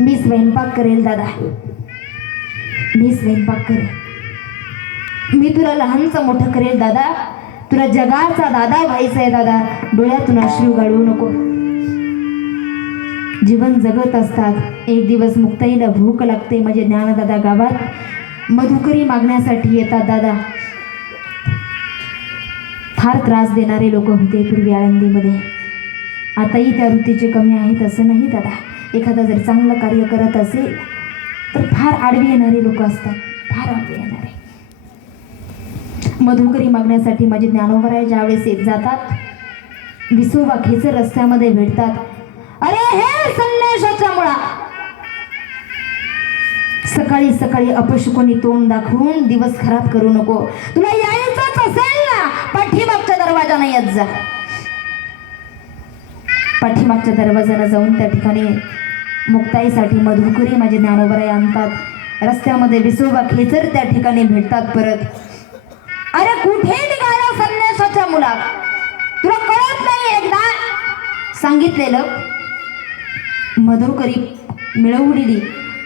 मी स्वयंपाक करेल दादा. मी स्वयंपाक करेल. मी तुला लहानचं मोठं करेल दादा. तुला जगाचा दादा व्हायचा आहे दादा. डोळ्यातून अश्रू गाळवू नको. जीवन जगत असतात. एक दिवस मुक्ताईला भूक लागते म्हणजे ज्ञानदादा गावात. मधुकरी मागण्यासाठी येतात दादा. फार त्रास देणारे लोक होते पूर्वी आळंदीमध्ये. आताही त्या वृत्तीचे कमी आहेत असं नाही दादा. एखादा जर चांगलं कार्य करत असेल तर फार आडवी येणारे लोक असतात. फार आडवी येणारे. मधुकरी मागण्यासाठी माझे ज्ञानोबराय ज्यावेळेस येत जातात विसोबा खेचर रस्त्यामध्ये भेटतात. अरे हे संन्यासाच्या मुळा सकाळी सकाळी अपशुकोनी तोंड दाखवून दिवस खराब करू नको. तुला यायचंच असेल ना? पाठीमागच्या दरवाजाने येत जा. पाठीमागच्या दरवाजाला जाऊन त्या ठिकाणी मुक्ताईसाठी मधुकरी माझे ज्ञानोबराई आणतात. रस्त्यामध्ये विसोबा खेचर त्या ठिकाणी भेटतात परत. अरे कुठे निघाला संन्यासाच्या मुला? तुला कळत नाही एकदा? सांगितलेलं. मधुकरी मिळवलेली.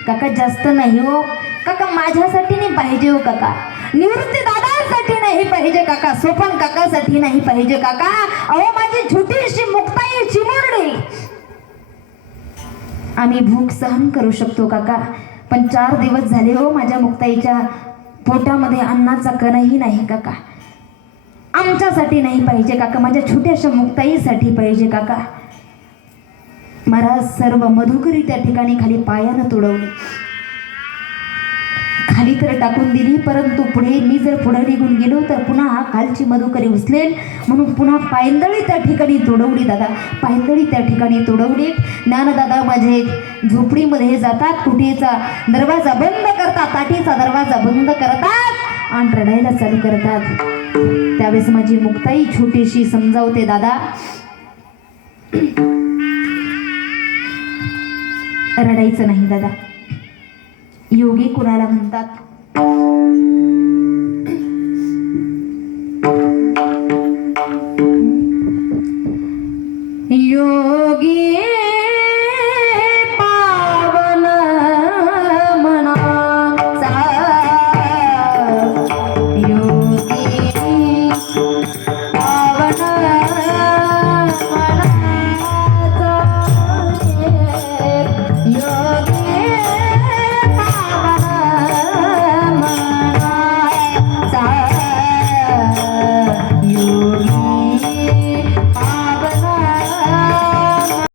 काका जास्त नाही हो. काका माझ्यासाठी नाही पाहिजे हो काका. निवृत्ती माझ्यासाठी नाही पाहिजे काका सोपन काकासाठी नाही पाहिजे काका. अहो माझी छोटीशी मुक्ताई चिमुरडी आम्ही भूक सहन करू शकतो काका पण चार दिवस झाले हो माझ्या मुक्ताईच्या पोटामध्ये अन्नाचा कणही नाही काका. आमच्यासाठी नाही पाहिजे काका माझ्या छोट्याशा मुक्ताईसाठी पाहिजे काका. महाराज सर्व मधुकरी त्या ठिकाणी खाली पायानं तुडवली. तर टाकून दिली. परंतु पुढे मी जर पुढे निघून गेलो तर पुन्हा खालची मधुकरी उचलेल. म्हणून पुन्हा पायंदळी त्या ठिकाणी तोडवली दादा. पायंदळी त्या ठिकाणी तोडवली. ज्ञानदादा माझे झोपडीमध्ये जातात. कुठेचा दरवाजा बंद करतात. ताटीचा दरवाजा बंद करतात. आणि रडायला चालू करतात. त्यावेळेस माझी मुक्ताई छोटीशी समजावते दादा. रडायचं नाही दादा. योगी कुणाला म्हणतात? よ